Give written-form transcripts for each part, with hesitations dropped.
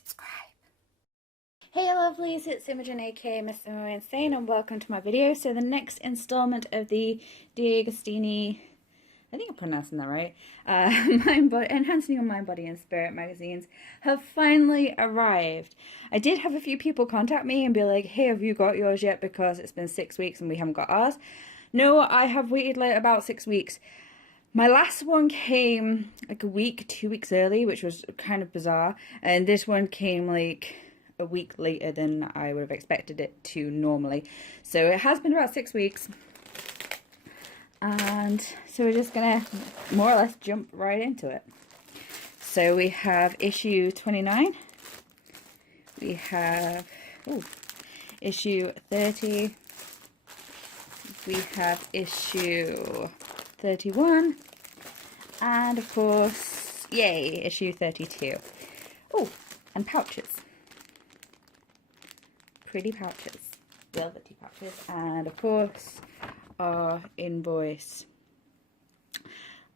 subscribe. Hey lovelies, it's Imogen aka missimoinsane and welcome to my video. So the next installment of the D'Agostini, I think I'm pronouncing that right, Enhancing Your Mind, Body and Spirit magazines have finally arrived. I did have a few people contact me and be like, hey, have you got yours yet, because it's been 6 weeks and we haven't got ours. No, I have waited like about 6 weeks. My last one came like a week, 2 weeks early, which was kind of bizarre. And this one came like a week later than I would have expected it to normally. So it has been about 6 weeks. And so we're just going to more or less jump right into it. So we have issue 29. We have issue 30. We have issue 31, and of course, yay, issue 32. Oh, and pouches. Pretty pouches. Velvety pouches. And of course, our invoice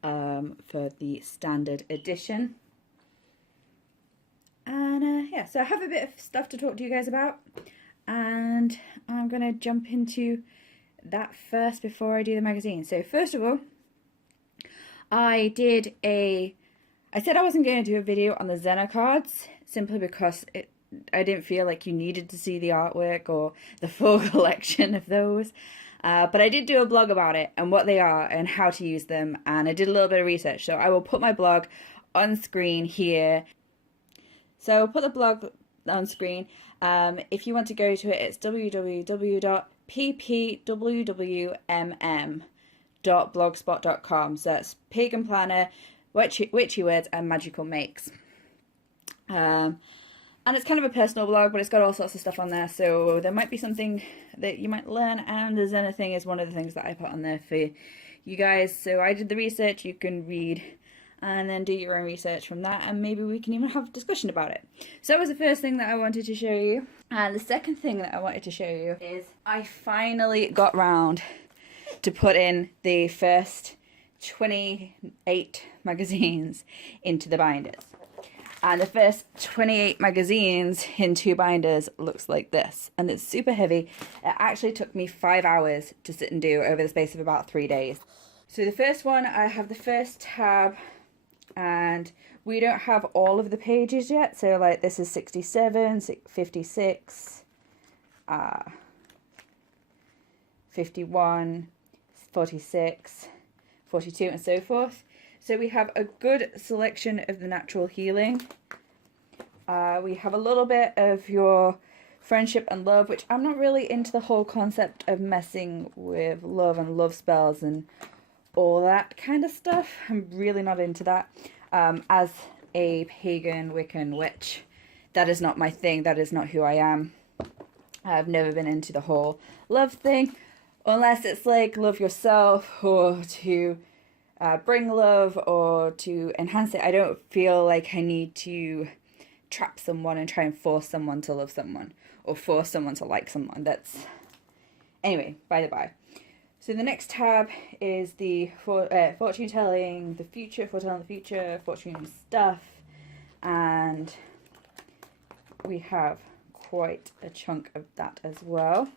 for the standard edition. And yeah, so I have a bit of stuff to talk to you guys about, and I'm going to jump into that first before I do the magazine. So first of all, I said I wasn't going to do a video on the Zena cards simply because I didn't feel like you needed to see the artwork or the full collection of those. But I did do a blog about it and what they are and how to use them, and I did a little bit of research. So I will put my blog on screen here. So I'll put the blog on screen. If you want to go to it, it's www.ppwmm.blogspot.com. So that's Pagan Planner, Witchy Words and Magical Makes. And it's kind of a personal blog, but it's got all sorts of stuff on there, so there might be something that you might learn, and the Zena thing is one of the things that I put on there for you guys. So I did the research, you can read and then do your own research from that, and maybe we can even have a discussion about it. So that was the first thing that I wanted to show you. And the second thing that I wanted to show you is I finally got round to put in the first 28 magazines into the binders. And the first 28 magazines in 2 binders looks like this. And it's super heavy. It actually took me 5 hours to sit and do over the space of about 3 days. So the first one, I have the first tab, and we don't have all of the pages yet. So like this is 67, 56, 51, 46, 42 and so forth. So we have a good selection of the natural healing. We have a little bit of your friendship and love, which I'm not really into the whole concept of messing with love and love spells and all that kind of stuff. I'm really not into that. As a pagan Wiccan witch, that is not my thing. That is not who I am. I've never been into the whole love thing, unless it's like love yourself or to bring love or to enhance it. I don't feel like I need to trap someone and try and force someone to love someone or force someone to like someone. That's, anyway, by the by. So the next tab is the fortune telling the future, foretelling the future, fortune stuff, and we have quite a chunk of that as well,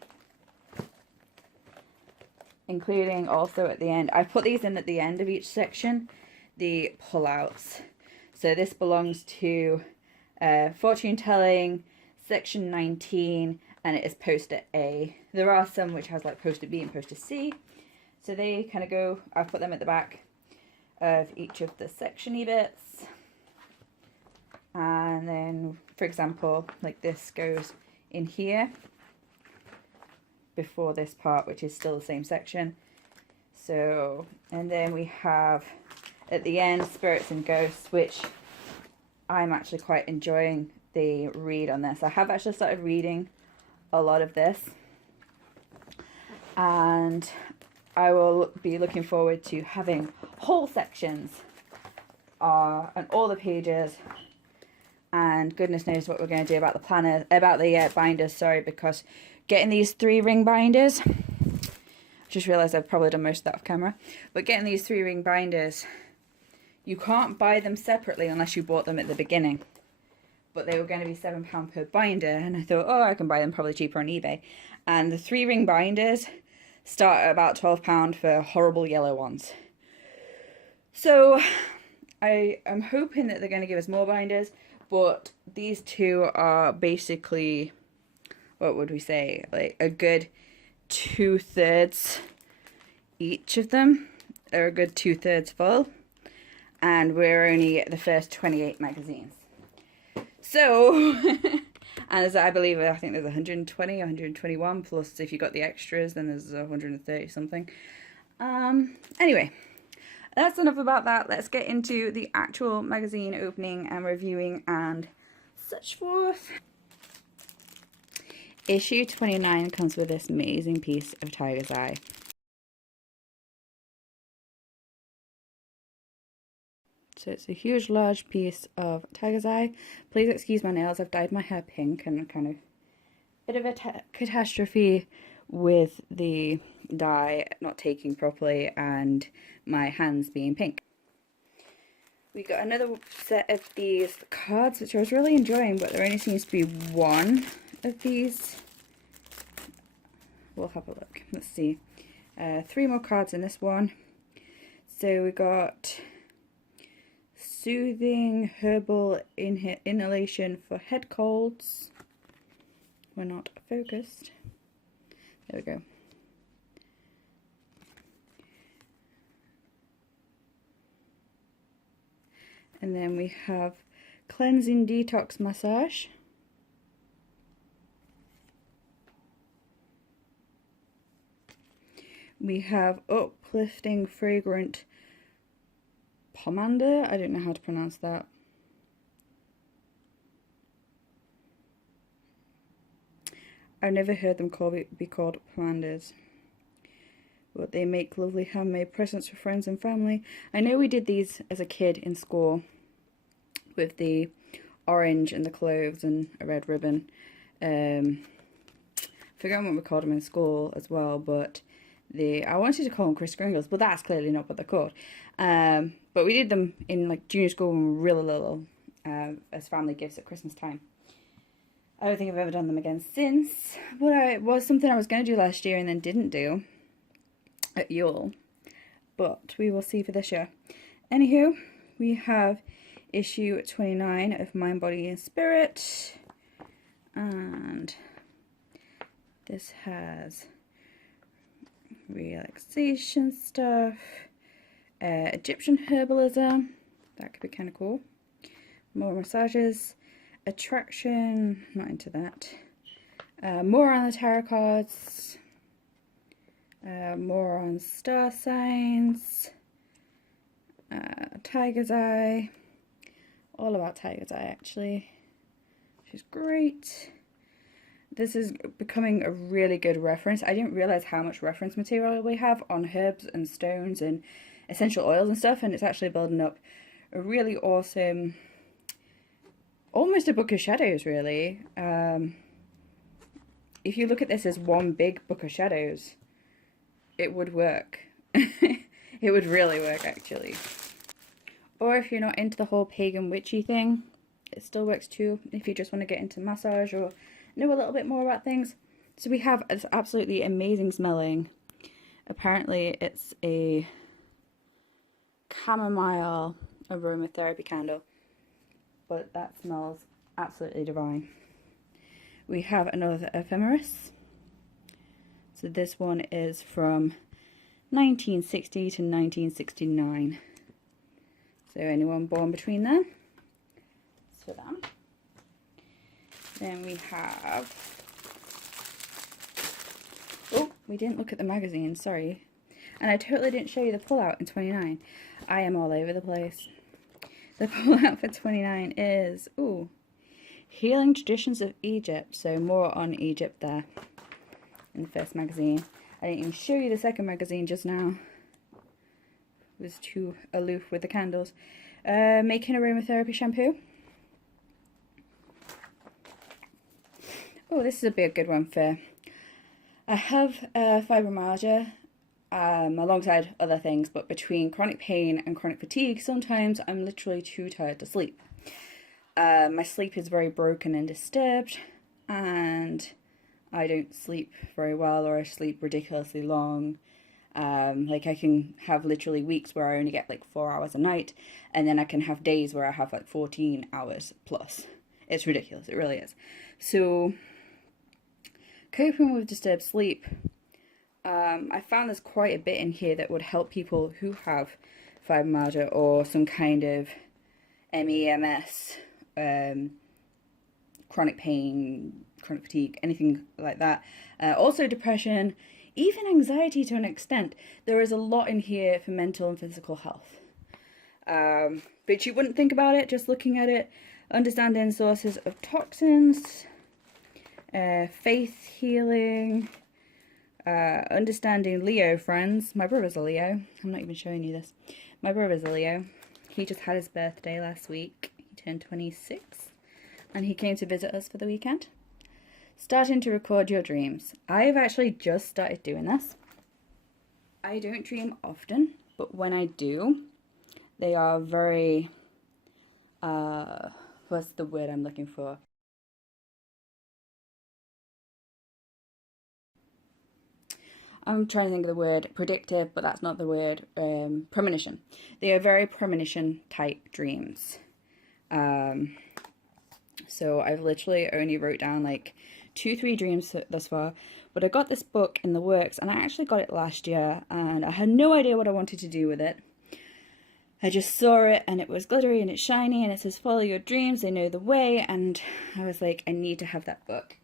including also at the end. I put these in at the end of each section, the pullouts. So this belongs to fortune telling section 19, and it is poster A. There are some which has like poster B and poster C, so they kind of go, I've put them at the back of each of the section-y bits. And then, for example, like this goes in here before this part, which is still the same section. So, and then we have at the end spirits and ghosts, which I'm actually quite enjoying the read on this. I have actually started reading a lot of this, and I will be looking forward to having whole sections on all the pages, and goodness knows what we're going to do about the planner, about the binders, sorry, because getting these 3-ring binders, just realised I've probably done most of that off camera, but getting these 3-ring binders, you can't buy them separately unless you bought them at the beginning. but they were going to be £7 per binder, and I thought, oh, I can buy them probably cheaper on eBay. And the 3-ring binders start at about £12 for horrible yellow ones. So I am hoping that they're going to give us more binders, but these two are basically, what would we say, like a good 2/3 each of them are a good 2/3 full, and we're only the first 28 magazines. So, as I believe, I think there's 120, 121, plus if you got the extras, then there's 130 something. Anyway, that's enough about that. Let's get into the actual magazine opening and reviewing and such forth. Issue 29 comes with this amazing piece of Tiger's Eye. So it's a huge, large piece of Tiger's Eye. Please excuse my nails. I've dyed my hair pink, and kind of bit of a catastrophe with the dye not taking properly and my hands being pink. We got another set of these cards, which I was really enjoying, but there only seems to be one of these. We'll have a look. Let's see. 3 more cards in this one. So we got soothing herbal inhalation for head colds. We're not focused. There we go. And then we have cleansing detox massage. We have uplifting fragrant pomander. I don't know how to pronounce that. I've never heard them be called pomanders. But they make lovely handmade presents for friends and family. I know we did these as a kid in school with the orange and the cloves and a red ribbon. I forgot what we called them in school as well, but I wanted to call them Kris Kringles, but that's clearly not what they're called. But we did them in like junior school when we were really little, as family gifts at Christmas time. I don't think I've ever done them again since, but it was something I was going to do last year and then didn't do at Yule, but we will see for this year. Anywho, we have issue 29 of Mind, Body and Spirit, and this has relaxation stuff, Egyptian herbalism, that could be kind of cool, more massages, attraction, not into that, more on the tarot cards, more on star signs, Tiger's Eye, all about Tiger's Eye actually, which is great. This is becoming a really good reference. I didn't realize how much reference material we have on herbs and stones and essential oils and stuff, and it's actually building up a really awesome, almost a book of shadows really. If you look at this as one big book of shadows, it would work. It would really work actually. Or if you're not into the whole pagan witchy thing, it still works too, if you just want to get into massage or know a little bit more about things. So we have this absolutely amazing smelling, apparently it's a chamomile aromatherapy candle, but that smells absolutely divine. We have another ephemeris. So this one is from 1960 to 1969. So anyone born between then, it's for them. Then we have, oh, we didn't look at the magazine, sorry. And I totally didn't show you the pullout in 29. I am all over the place. The pullout for 29 is, ooh, Healing Traditions of Egypt. So more on Egypt there in the first magazine. I didn't even show you the second magazine just now. I was too aloof with the candles. Making Aromatherapy shampoo. Oh, this is a big good one for, I have fibromyalgia alongside other things, but between chronic pain and chronic fatigue, sometimes I'm literally too tired to sleep. My sleep is very broken and disturbed, and I don't sleep very well, or I sleep ridiculously long. Like I can have literally weeks where I only get like 4 hours a night, and then I can have days where I have like 14 hours plus. It's ridiculous, it really is. So coping with disturbed sleep, I found there's quite a bit in here that would help people who have fibromyalgia or some kind of MEMS, chronic pain, chronic fatigue, anything like that. Also depression, even anxiety to an extent. There is a lot in here for mental and physical health. But you wouldn't think about it just looking at it. Understanding sources of toxins, faith healing, understanding Leo friends. My brother's a Leo. I'm not even showing you this. My brother's a Leo. He just had his birthday last week. He turned 26. And he came to visit us for the weekend. Starting to record your dreams. I've actually just started doing this. I don't dream often, but when I do, they are very, what's the word I'm looking for? I'm trying to think of the word predictive, but that's not the word. Premonition. They are very premonition type dreams. So I've literally only wrote down like 2-3 dreams thus far, but I got this book in the works, and I actually got it last year, and I had no idea what I wanted to do with it. I just saw it, and it was glittery and it's shiny, and it says follow your dreams, they know the way, and I was like, I need to have that book.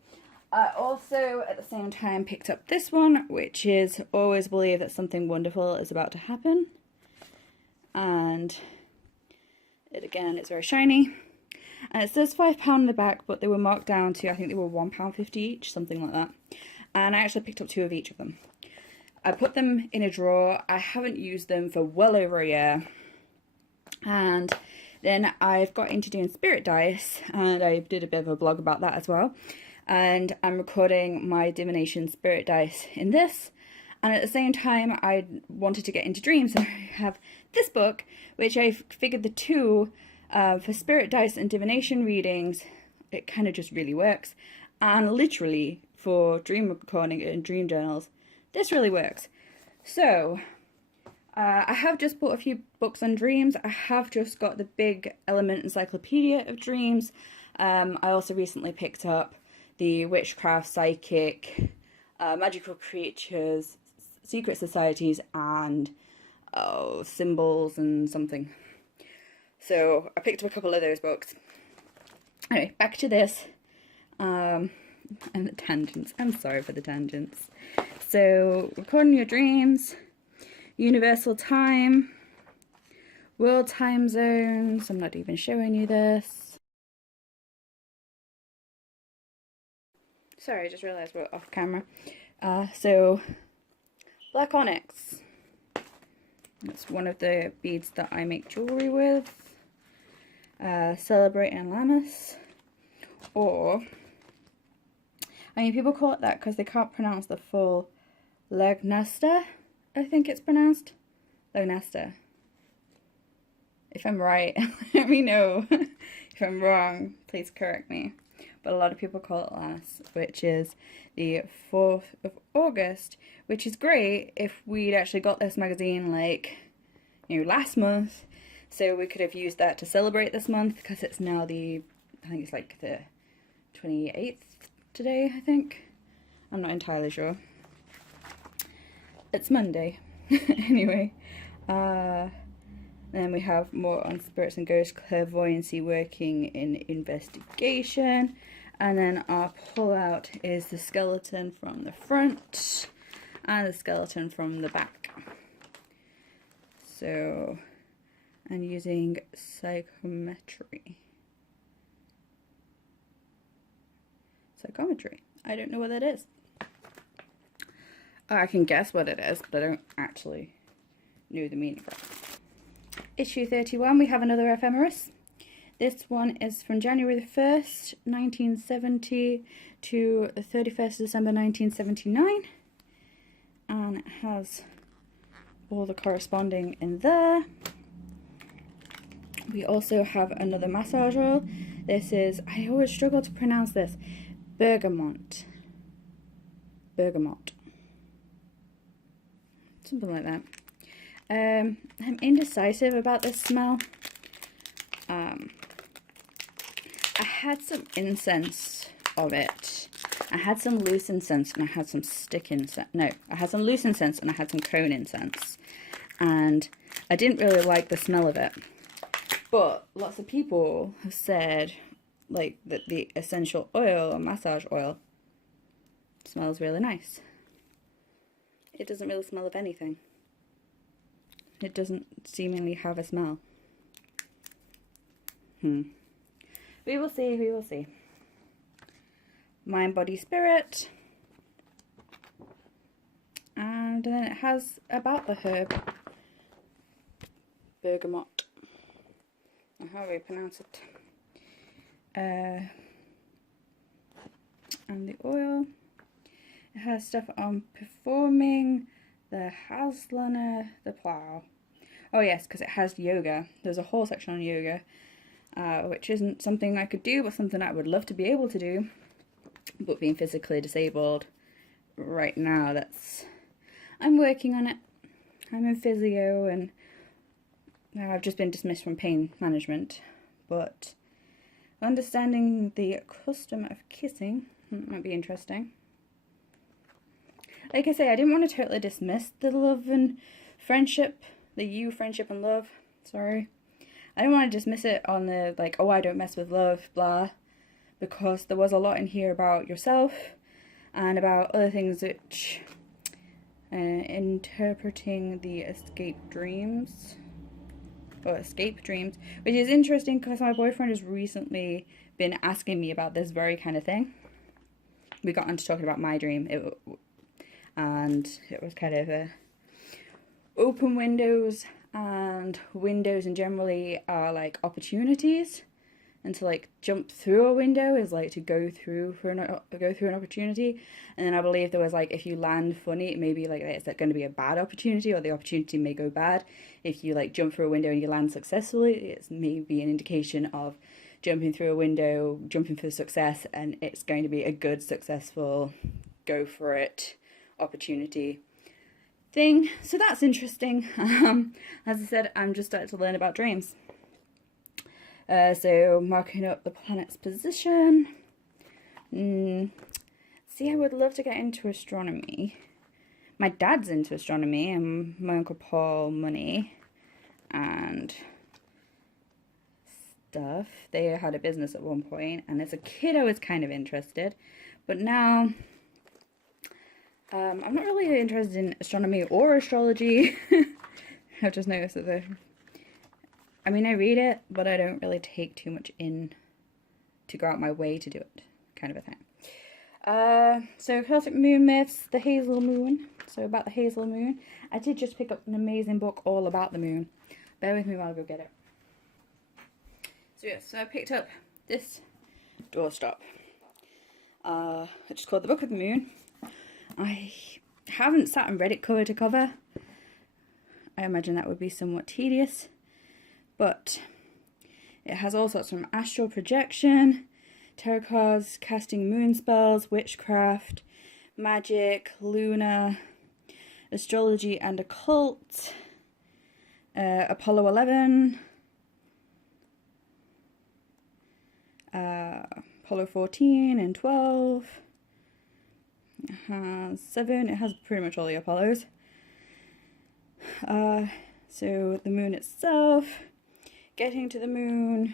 I also at the same time picked up this one, which is always believe that something wonderful is about to happen, and it again, it's very shiny. And it says £5 on the back, but they were marked down to, I think they were £1.50 each, something like that. And I actually picked up 2 of each of them. I put them in a drawer. I haven't used them for well over a year. And then I've got into doing spirit dice, and I did a bit of a blog about that as well. And I'm recording my divination spirit dice in this. And at the same time, I wanted to get into dreams, and I have this book, which I figured the two for spirit dice and divination readings, it kind of just really works. And literally for dream recording and dream journals, this really works. So I have just bought a few books on dreams. I have just got the big Element Encyclopedia of Dreams. I also recently picked up the Witchcraft, Psychic, Magical Creatures, Secret Societies, and Symbols and something. So I picked up a couple of those books. Anyway, back to this. And the tangents. I'm sorry for the tangents. So, recording your dreams, universal time, world time zones. I'm not even showing you this. Sorry, I just realised we're off camera. So, black onyx. That's one of the beads that I make jewellery with. Celebrating Lammas, or I mean, people call it that because they can't pronounce the full Legnesta, I think it's pronounced. Legnesta. If I'm right, let me know. If I'm wrong, please correct me. But a lot of people call it Lammas, which is the 4th of August, which is great if we'd actually got this magazine like, last month. So we could have used that to celebrate this month, because it's now I think it's like the 28th today, I think. I'm not entirely sure. It's Monday. Anyway. Then we have more on spirits and ghosts, clairvoyancy, working in investigation. And then our pull-out is the skeleton from the front and the skeleton from the back. So... and using psychometry. Psychometry. I don't know what that is. I can guess what it is, but I don't actually know the meaning of it. Issue 31, we have another ephemeris. This one is from January the 1st, 1970 to the 31st of December 1979. And it has all the corresponding in there. We also have another massage oil. This is, I always struggle to pronounce this, bergamot. Something like that. I'm indecisive about this smell. I had some incense of it. I had some loose incense and I had some stick incense. No, I had some loose incense and I had some cone incense. And I didn't really like the smell of it. But lots of people have said, like, that the essential oil or massage oil smells really nice. It doesn't really smell of anything. It doesn't seemingly have a smell. We will see, we will see. Mind, body, spirit. And then it has about the herb. Bergamot. Or how do we pronounce it? And the oil. It has stuff on performing, the Haslana, the plow. Oh yes, because it has yoga. There's a whole section on yoga, which isn't something I could do, but something I would love to be able to do. But being physically disabled right now, I'm working on it. I'm in physio and I've just been dismissed from pain management. But understanding the custom of kissing might be interesting. Like I say, I didn't want to totally dismiss the love and friendship, friendship and love, sorry. I didn't want to dismiss it on the, like, oh, I don't mess with love, blah, because there was a lot in here about yourself and about other things which, interpreting the escape dreams, which is interesting because my boyfriend has recently been asking me about this very kind of thing. We got onto talking about my dream, and it was kind of open windows, and windows and generally are like opportunities, and to like jump through a window is like to go through an opportunity. And then I believe there was like, if you land funny, it may be like it's going to be a bad opportunity, or the opportunity may go bad. If you like jump through a window and you land successfully, it's maybe an indication of jumping through a window, jumping for success, and it's going to be a good, successful, go for it opportunity thing. So that's interesting. As I said, I'm just starting to learn about dreams. So marking up the planet's position. See, I would love to get into astronomy. My dad's into astronomy, and my Uncle Paul money and stuff. They had a business at one point, and as a kid I was kind of interested, but now I'm not really interested in astronomy or astrology. I've just noticed that I mean, I read it, but I don't really take too much in to go out my way to do it, kind of a thing. So Celtic moon myths, the hazel moon. So about the hazel moon. I did just pick up an amazing book all about the moon. Bear with me while I go get it. So yeah, so I picked up this doorstop. I just called the Book of the Moon. I haven't sat and read it cover to cover. I imagine that would be somewhat tedious. But it has all sorts from astral projection, tarot cards, casting moon spells, witchcraft, magic, lunar, astrology and occult, Apollo 11, Apollo 14 and 12, it has 7, it has pretty much all the Apollos. So the moon itself, getting to the moon,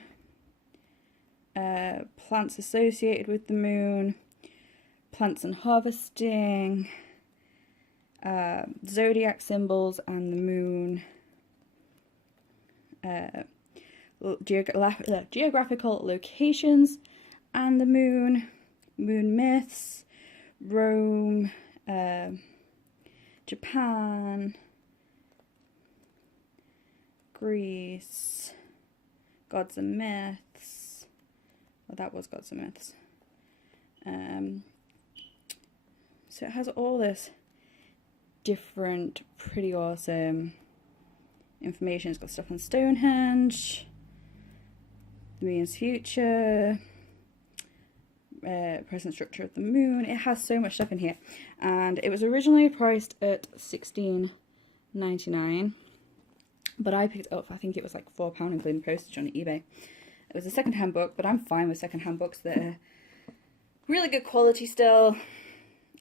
plants associated with the moon, plants and harvesting, zodiac symbols and the moon, geographical locations and the moon, moon myths, Rome, Japan, Greece, gods and myths. Well, that was gods and myths. So it has all this different, pretty awesome information. It's got stuff on Stonehenge, the moon's future, present structure of the moon. It has so much stuff in here, and it was originally priced at $16.99, but I picked it up, I think it was like £4 including postage on eBay. It was a second-hand book, but I'm fine with second-hand books that are really good quality still.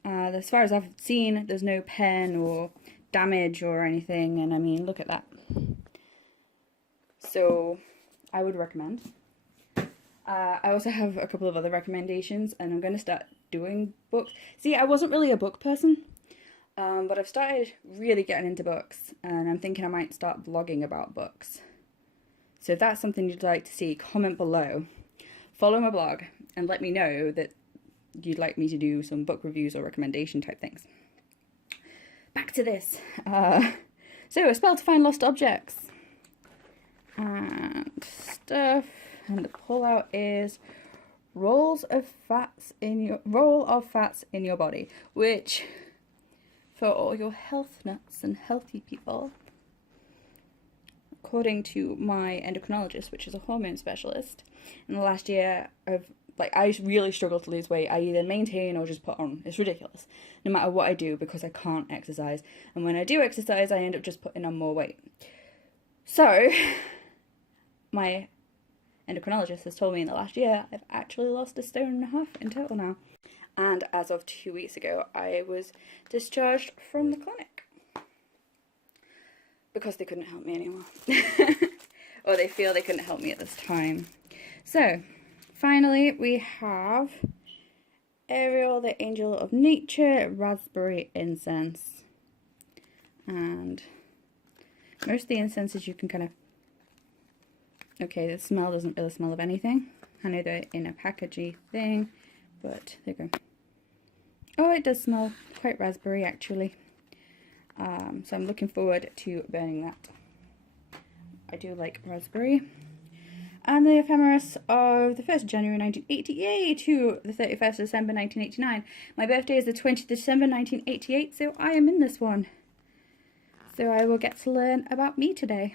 As far as I've seen, there's no pen or damage or anything, and I mean, look at that. So I would recommend. I also have a couple of other recommendations, and I'm going to start doing books. See, I wasn't really a book person, but I've started really getting into books, and I'm thinking I might start blogging about books. So if that's something you'd like to see, comment below, follow my blog, and let me know that you'd like me to do some book reviews or recommendation type things. Back to this. So a spell to find lost objects and stuff. And the pullout is roll of fats in your body, which for all your health nuts and healthy people, according to my endocrinologist, which is a hormone specialist, in the last year I really struggle to lose weight. I either maintain or just put on. It's ridiculous. No matter what I do, because I can't exercise. And when I do exercise, I end up just putting on more weight. So, my endocrinologist has told me in the last year, I've actually lost 1.5 stone in total now. And as of 2 weeks ago, I was discharged from the clinic. Because they couldn't help me anymore. Or they feel they couldn't help me at this time. So, finally, we have Ariel, the Angel of Nature, Raspberry Incense. And most of the incenses you can kind of... Okay, the smell doesn't really smell of anything. I know they're in a packagey thing, but there you go. Oh, it does smell quite raspberry, actually. So I'm looking forward to burning that. I do like raspberry. And the ephemeris of the 1st of January 1980, yay, to the 31st of December 1989. My birthday is the 20th of December 1988, so I am in this one. So I will get to learn about me today.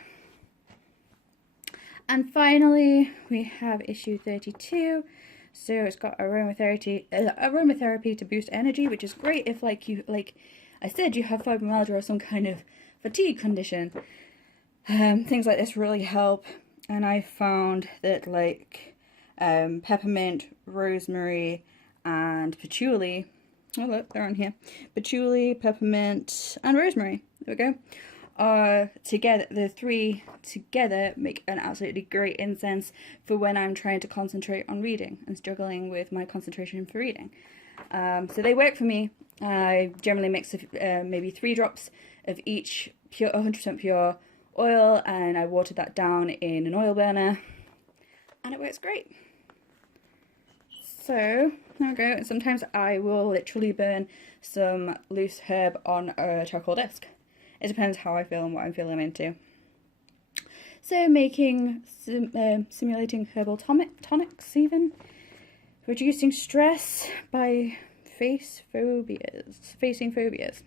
And finally, we have issue 32. So it's got aromatherapy to boost energy, which is great if, like I said, you have fibromyalgia or some kind of fatigue condition. Things like this really help. And I found that peppermint, rosemary, and patchouli. Oh look, they're on here. Patchouli, peppermint, and rosemary. There we go. Together, the three together make an absolutely great incense for when I'm trying to concentrate on reading and struggling with my concentration for reading. So they work for me. I generally mix maybe 3 drops of each pure, 100% pure oil, and I watered that down in an oil burner, and it works great. So there we go. And sometimes I will literally burn some loose herb on a charcoal disc. It depends how I feel and what I'm feeling into. So making, simulating herbal tonics even. Reducing stress by facing phobias.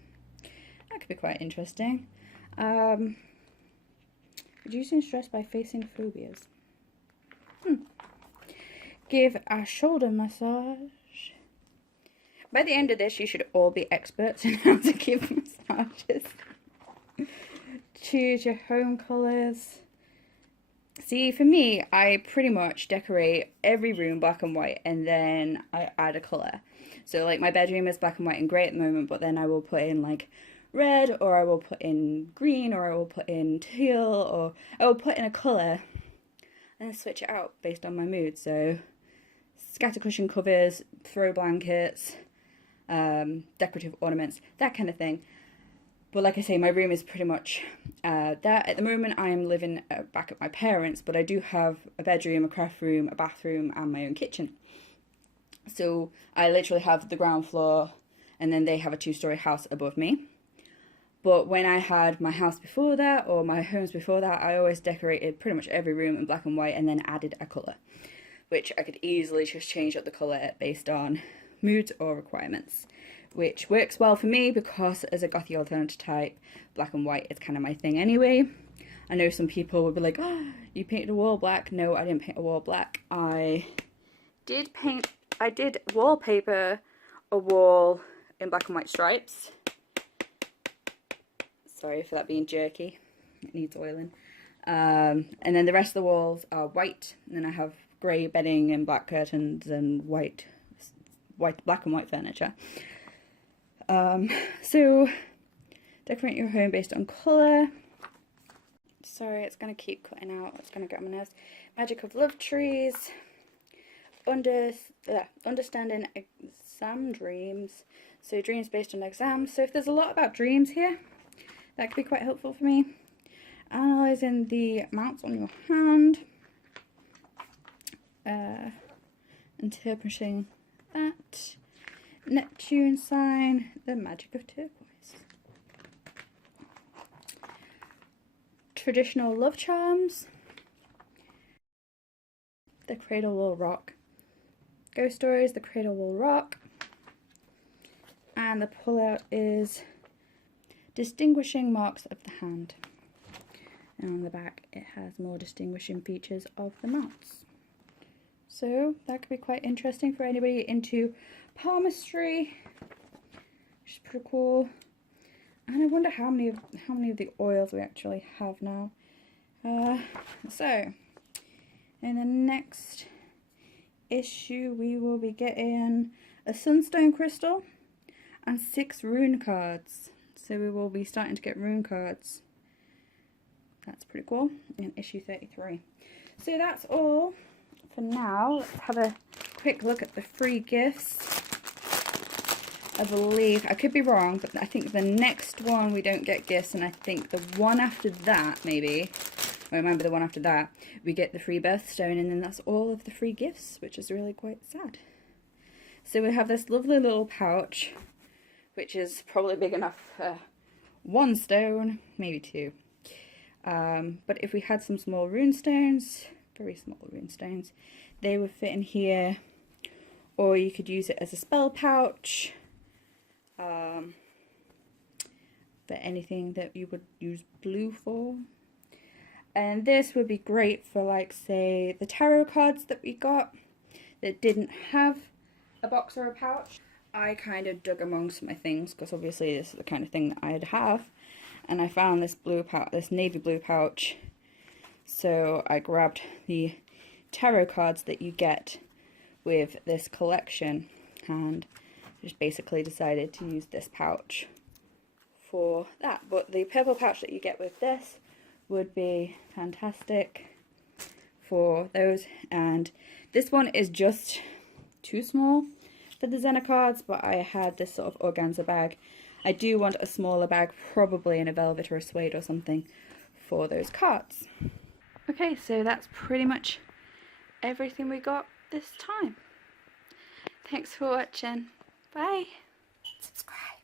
That could be quite interesting. Reducing stress by facing phobias. Give a shoulder massage. By the end of this, you should all be experts in how to give massages. Choose your home colours. See, for me, I pretty much decorate every room black and white, and then I add a colour. So, like, my bedroom is black and white and grey at the moment, but then I will put in, like, red, or I will put in green, or I will put in teal, or I will put in a colour, and then switch it out based on my mood. So, scatter cushion covers, throw blankets, decorative ornaments, that kind of thing. But like I say, my room is pretty much that. At the moment, I am living back at my parents', but I do have a bedroom, a craft room, a bathroom, and my own kitchen. So I literally have the ground floor, and then they have a 2-story house above me. But when I had my house before that, or my homes before that, I always decorated pretty much every room in black and white, and then added a colour, which I could easily just change up the colour based on moods or requirements, which works well for me because as a gothy alternative type, black and white is kind of my thing anyway. I know some people would be like, oh, you painted a wall black. No, I didn't paint a wall black. I did wallpaper a wall in black and white stripes. Sorry for that being jerky. It needs oiling. And then the rest of the walls are white. And then I have grey bedding and black curtains and black and white furniture. So decorate your home based on colour. Sorry, it's going to keep cutting out. It's going to get on my nerves. Magic of love trees. Understanding exam dreams. So dreams based on exams. So if there's a lot about dreams here, that could be quite helpful for me. Analysing the amounts on your hand. Interpreting that. Neptune sign. The magic of turquoise. Traditional love charms. The cradle will rock. Ghost stories. The cradle will rock. And the pullout is distinguishing marks of the hand. And on the back it has more distinguishing features of the mounts. So that could be quite interesting for anybody into palmistry, which is pretty cool. And I wonder how many of the oils we actually have now. So in the next issue we will be getting a sunstone crystal and 6 rune cards. So we will be starting to get rune cards. That's pretty cool in issue 33. So that's all for now. Let's have a quick look at the free gifts. I believe, I could be wrong, but I think the next one we don't get gifts, and I think the one after that, maybe, I remember the one after that, we get the free birthstone, and then that's all of the free gifts, which is really quite sad. So we have this lovely little pouch, which is probably big enough for 1 stone, maybe 2. But if we had some small rune stones, very small rune stones, they would fit in here, or you could use it as a spell pouch. For anything that you would use blue for. And this would be great for, like, say, the tarot cards that we got that didn't have a box or a pouch. I kind of dug amongst my things, because obviously this is the kind of thing that I'd have, and I found this this navy blue pouch. So I grabbed the tarot cards that you get with this collection, and just basically decided to use this pouch for that. But the purple pouch that you get with this would be fantastic for those. And this one is just too small for the Zena cards, but I had this sort of organza bag. I do want a smaller bag, probably in a velvet or a suede or something, for those cards. Okay, so that's pretty much everything we got this time. Thanks for watching. Bye. Subscribe.